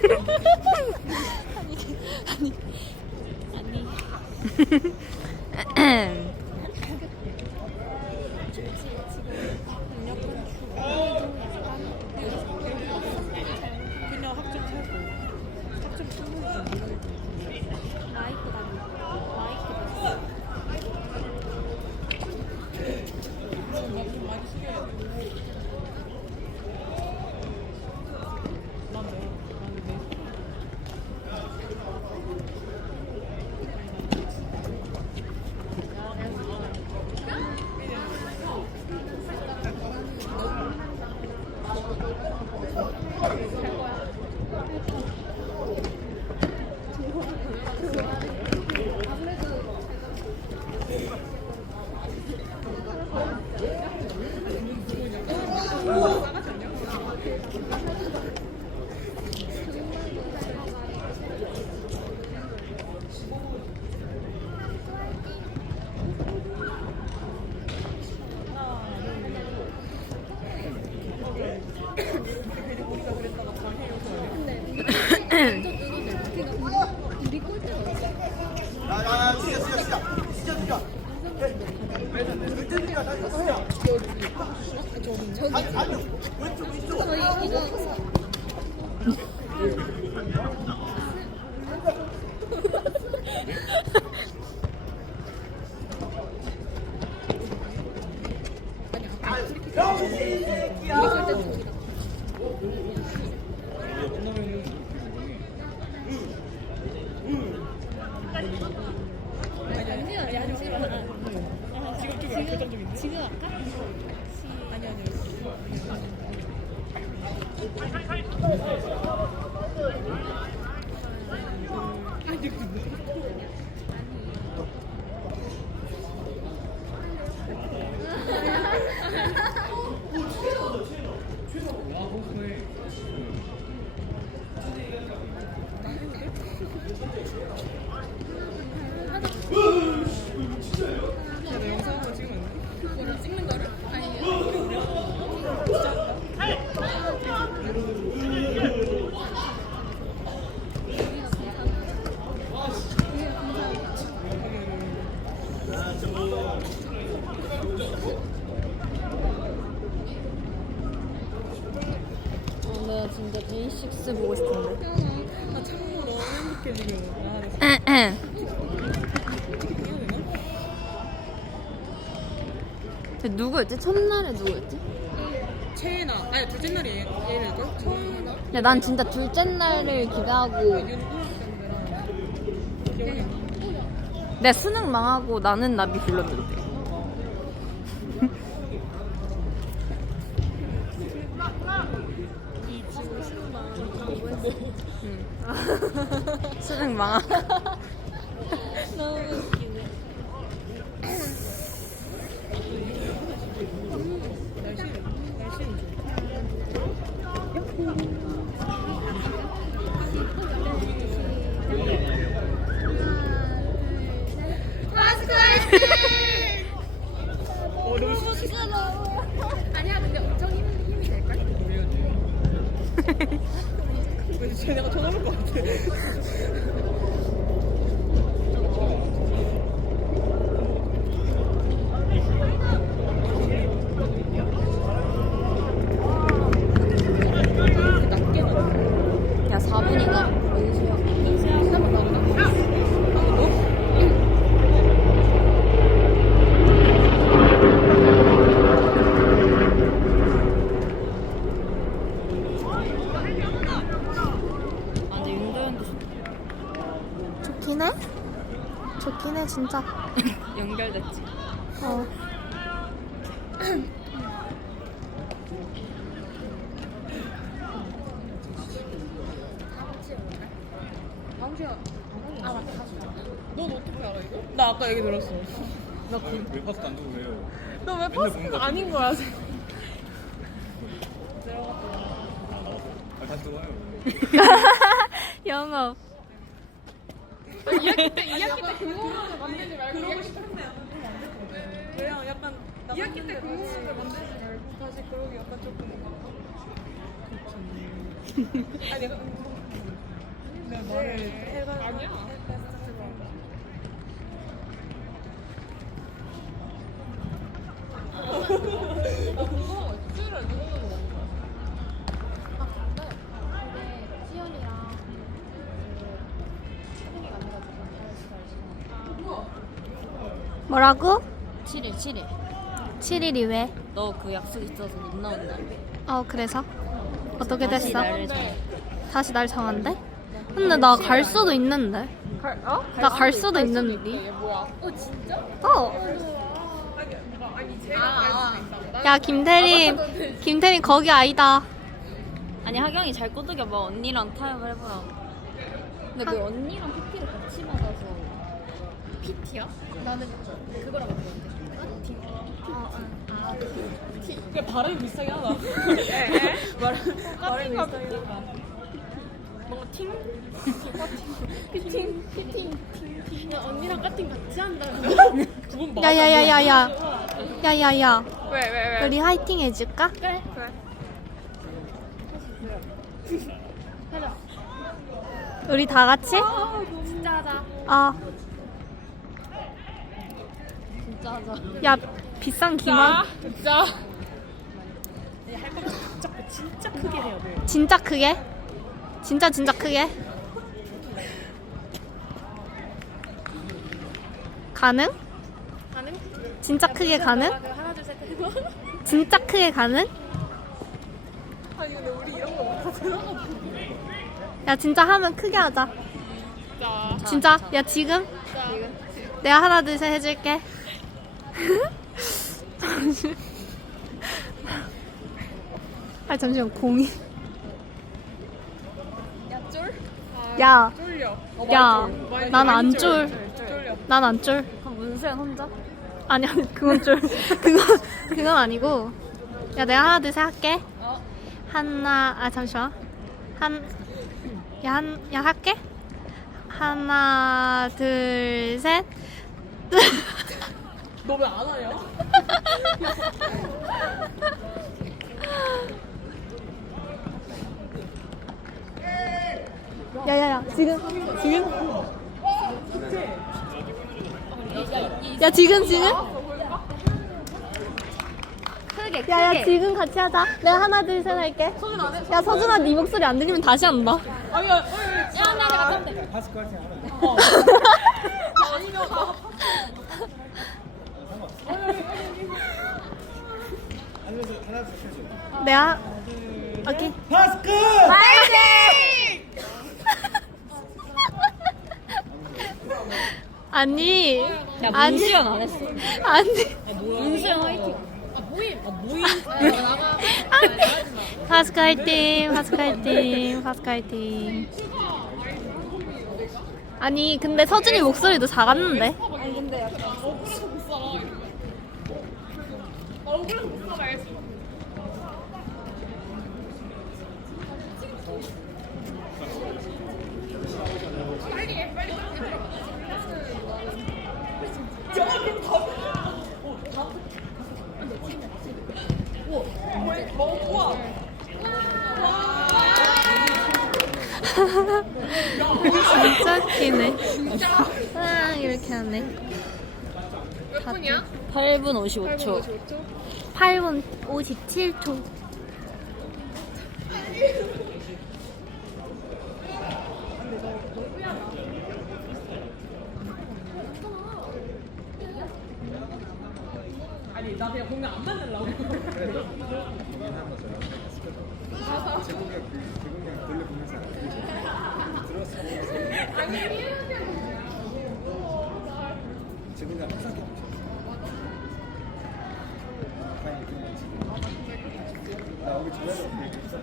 그냥 누구였지? 첫날에 누구였지? 채나 아니 둘째 날이 얘- 얘를 걸? 처음 근데 난 진짜 둘째 날을 기대하고. 내 수능 망하고 나는 나비 불렀는데. 응. 수능 망하. 너 어 너무 수 시끄러워. 아니야, 근데 엄청 힘, 힘이 될걸? 왠지 쟤 내가 전화 올것 같아. 낮게 나. 야, 4분이다. 은수야. 한번 나오나? 아, 너? 아, 근데 윤도현도 좋긴 해? 좋긴 해, 진짜. 연결됐지. 어. 다음 시간. 아 맞다. 넌 어떻게 알아 이거? 나 아까 얘기 들었어. 나 그. 왜 파스타 안 두고 왜요? 너 왜 파스타가 아닌 거야? 아, 다시 들어와요. 영업. 2학기 때 2학기 때 그거만 만들지 말고 그러고 싶은데 왜요? 약간 2학기 때 그거만 만들지 말고 다시 그러기 약간 조금 아니 약간 내가 말을 해봐. 아니야. 뭐라고? 7일 7일 7일이 왜? 너 그 약속 있어서 못 나온다 어 그래서? 어떻게 다시 됐어? 날을 정해. 다시 날 정한대? 근데 나 갈 수도 있는데 갈, 어? 나 갈 수도 있는데 이게 뭐야? 어 진짜? 어! 있다고. 나야 김태림 김태림 거기 아니다 아니 하경이 잘 꼬드겨 봐 언니랑 타협을 해보라고 근데 그 언니랑 PT를 같이 받아서 PT야? 나는 그거라고 들었는데. 티. 아, 아, 아, 티. 그냥 발음이 비슷하긴 하다. 말- 발음이 비슷하긴 하다. 뭔가 팀? 피팅, 피팅, 팅. 야, 언니랑 까팅 같이 한다는 그건 맞아. 야야야야야 야야야 왜, 왜, 왜? 우리 화이팅 해줄까? 그래. 그래. 하자. 우리 다 같이? 진짜 하자. 아, 진 짜 하자 야 비싼 기만 진짜. 할거 진짜, 진짜 크게 해야 돼. 진짜 크게? 진짜 진짜 크게? 가능? 가능? 진짜 크게 가능? 하나, 둘, 셋. 하고. 진짜 크게 가능? 아니, 근데 우리 이런 거 못하잖아. 야 진짜 하면 크게 하자 진짜. 진짜? 야 지금? 내가 하나 둘 셋 해줄게 아 잠시만 공이 야, 쫄? 야 쫄려. 어, 야, 많이 쫄. 많이 난 많이 안 쫄. 쫄. 쫄려. 난 안 쫄. 그럼 문수연 혼자? 아니 아니 그건 쫄. 그건 그건 아니고. 야 내가 하나 둘 셋 할게. 어? 하나 아 잠시만. 한. 야한야 할게. 하나 둘 셋. 너 왜안 하냐? 야야야 지금 지금. 야 지금 지금. 크게 야야 지금 같이 하자. 내가 하나 둘 셋 할게. 야 서준아 네 목소리 안 들리면 다시 한다. 아니야. 야, 나 내가 하면 돼. 어. 아니면 나. 내가? 오케이. 마스크! 아니 야 아니. 문수연 안 했어? 아니. 문수연 화이팅. 파스카 화이팅 파스카 화이팅 파스카 화이팅. 아니 근데 서준이 목소리도 작았는데? 아니, 근데 약간 억울해서 못 살아. 나억 울해서 못 살아야지. 빨리 해, 빨리 빨리 들어. 야, 그럼 다 어, 다 우와, 뭐 야, 뭐, 우와. 진짜 웃기네 아 이렇게 하네 몇 분이야? 8분 55초 8분 57초 아니, 나 그냥 공연 안 만들려고. 제공량 항상 계속 다행히 그런 거 있지. 나 우리 전화로 얘기했어.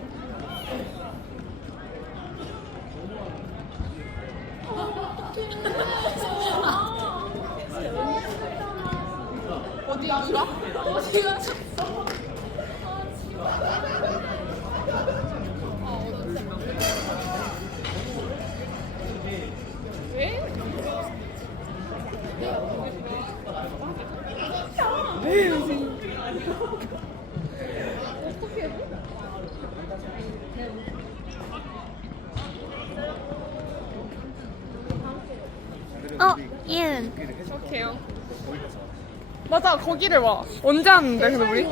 어디 가서? はい。 거기를 와. 언제 왔는데, 근데 우리?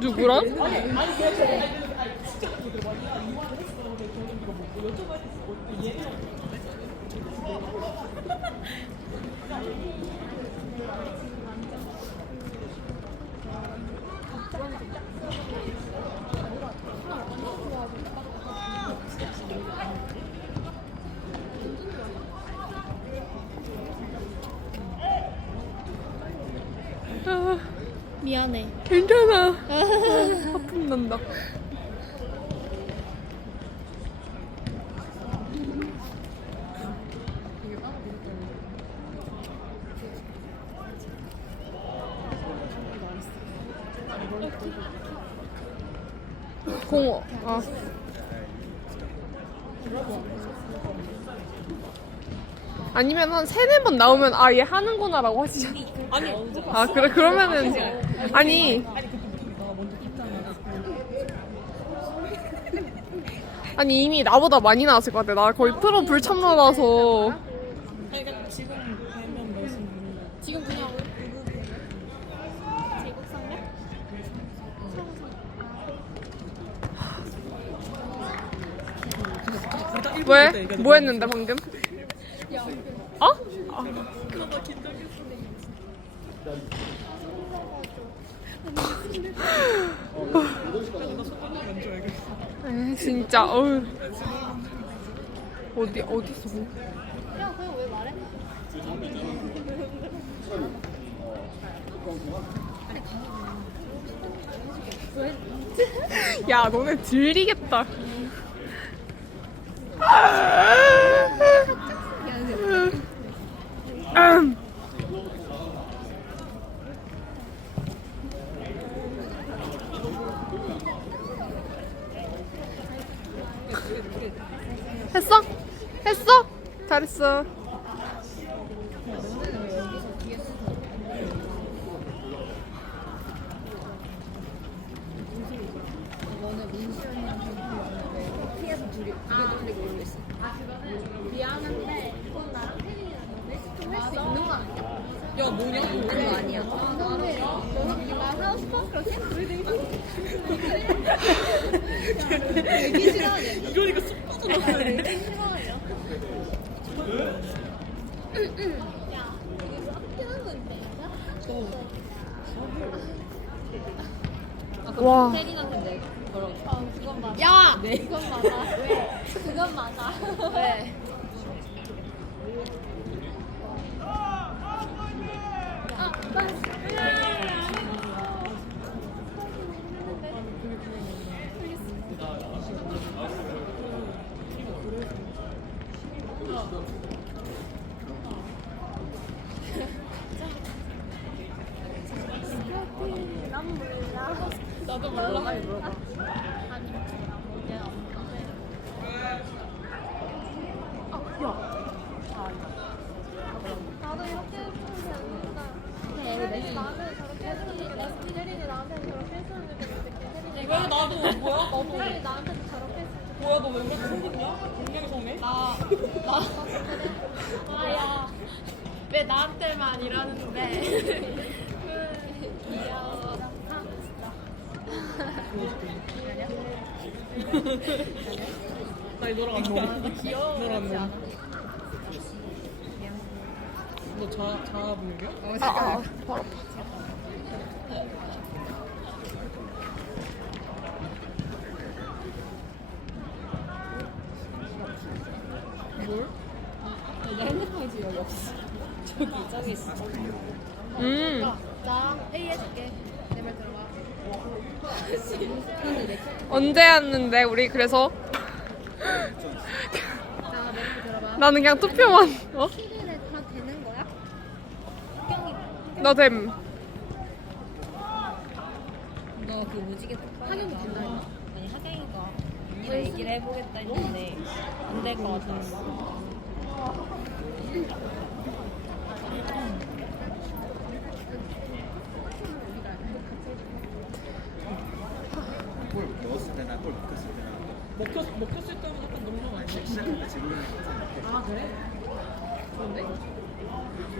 누구랑? 아, 미안해. 괜찮아. 어, 하품 난다. 공어. 아. 아니면 한 세네 번 나오면 아 얘 하는구나 라고 하지. 아니 아 그래 그러면은 아니 아니 이미 나보다 많이 나왔을 것 같아. 나 거의 프로 불참러라서. 지금 그냥 왜? 뭐 했는데 방금? 어? 아. 에 진짜 어우 어디 어디서 야, 그냥 왜 말해? 야 너네 들리겠다 음. 했어? 했어? 잘했어 미안한데 그건 나랑 혜린이랑 너네 시좀 할 수 있는 거 아니 야? 야 뭐냐? 그런 거 아니야. 이러니까 쑥 빠져나가. 얘기 싫어하냐? 야, 이거 학교는 건데. 와 혜린한테 내가 뭐라고 어, 그건 맞아. 야! 그건 맞아. 왜? 그건 맞아. 왜? 나난 몰라. 나도 몰라. 아니, 내가 없는데. 나도 이렇게 했으면 되는데. 혜린이 나한테 저렇게 했으면 레스피 혜린이 나한테 저렇게 했으면 좋겠는데. 혜린이 왜 나도 뭐야? 나도 혜린이 나한테도 저렇게 했으면 뭐야? 너 왜 그렇게 생겼냐? 동명성애? 나, 나, 아야. 왜 나한테만 이러는데. 귀여워. 나 너랑 안 놀아. 귀여워. 너랑 안 놀아. 너 자, 자아 분위기야? 아, 아, 바로 뭘? 내 핸드폰이 지금 여기 없어 저기 저기 있어 음 나 A 해줄게. 내 말 들어봐. 언제 왔는데 우리 그래서. 나는 그냥 투표만 어? 7일에 다 되는 거야? 나 됨 너그 무지개 학연이 된다. 아니 하경이가 언니랑 얘기를 해보겠다 했는데 안 될 것 같았어. 골 넣었을 때나 골 먹혔을 때나 먹혔, 먹혔을 때는 약간 너무 많이 시작할 때 지금 아 그래? 그런데?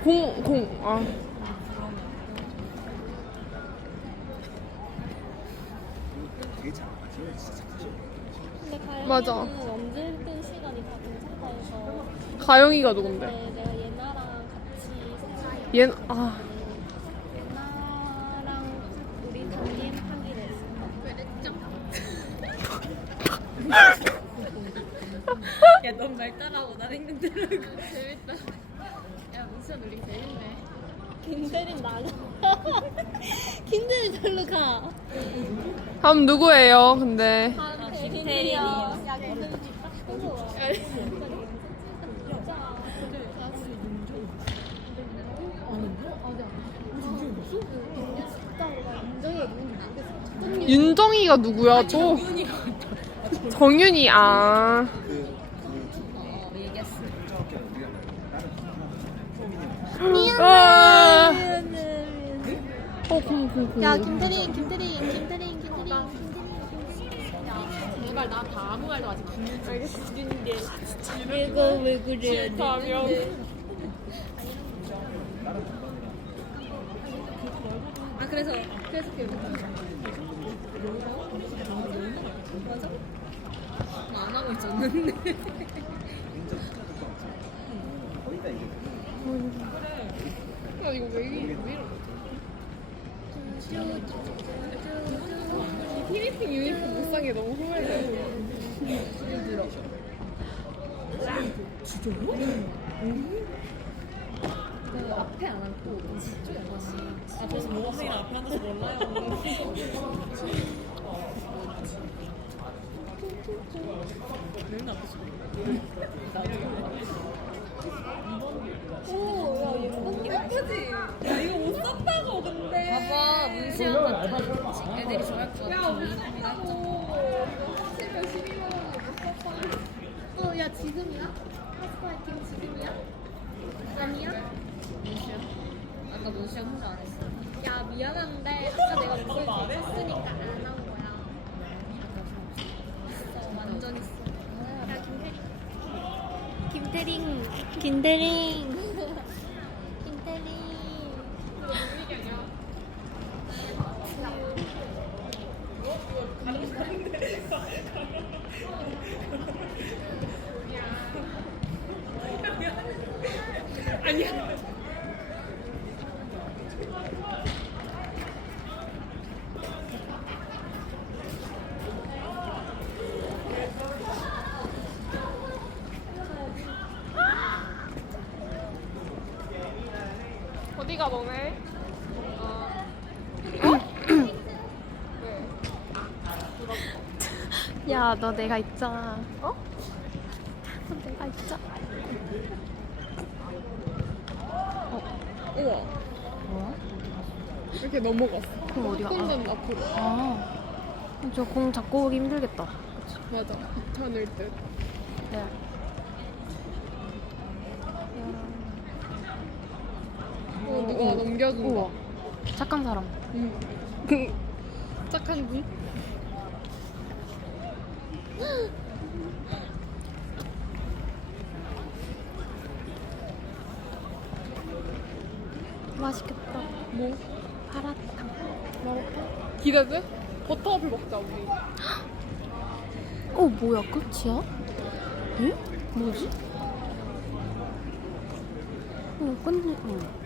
공, 공, 아. 되게 잘 지금 진짜 착하셔 근데 가영이는 맞아. 언제든 시간이 다 괜찮다 해서 가영이가 누군데? 네, 내가 예나랑 같이 생각해. 얘, 아. 예나랑 우리 단기엔 하기로 했어. 야넌말 따라하고 난 했는 대로. 재밌다. 야, 문수야 놀이 재밌네. 김대린 나가. 김대린 절로 가. 다음 누구예요, 근데? 아, 김 보고. 윤정이가 누구야, 또? 정윤이, 아. 아. 어, 공, 공, 공. 야, 김태린, 김태린, 김태린, 김태린, 김태린. 제발 나다 아무 말도 아직 듣는 이거 왜 그래? 가면. 아, 그래서, 그래서 나. 맞아? 나안 하고 있었는데. 이제 야, 이거 왜, 이- 왜 이러지? 이 티니핑 유니폼 못 산 게 너무 후회돼. 그 앞에 안 앉고 뒤쪽에 앉았어. 아, 저는 모범생이랑 앞에 앉아서 몰라요. 맨날 앞에서 오, 야, 예쁜 이거 못 샀다고, 근데. 봐봐, 문수영 같은 애들이 좋아할 것 같아. 어, 야, 지금이야? 파스파이팅 지금이야? 아니야? 문수영? 아까 문수영 혼자 안 했어. 야, 미안한데, 아까 내가 목소리 컸으니까 안 나온 거야. 있어, 완전 있어. 야, 김태린. 김태린. 김태린. 어디가 너네? 야, 너 내가 있잖아. 어? 너 내가 있잖아. 우와. 뭐야? 이렇게 넘어갔어. 그럼 어디가? 혼전 앞으로. 아, 저 공 잡고 오기 힘들겠다. 맞아. 귀찮을 듯. 네. 넘겨준다. 우와. 착한 사람. 응. 착한 분? 맛있겠다. 뭐? 파라탕. 마라탕? 기대돼? 버터업을 먹자, 우리. 어, 뭐야, 끝이야? 응? 뭐지? 어, 끝내, 어.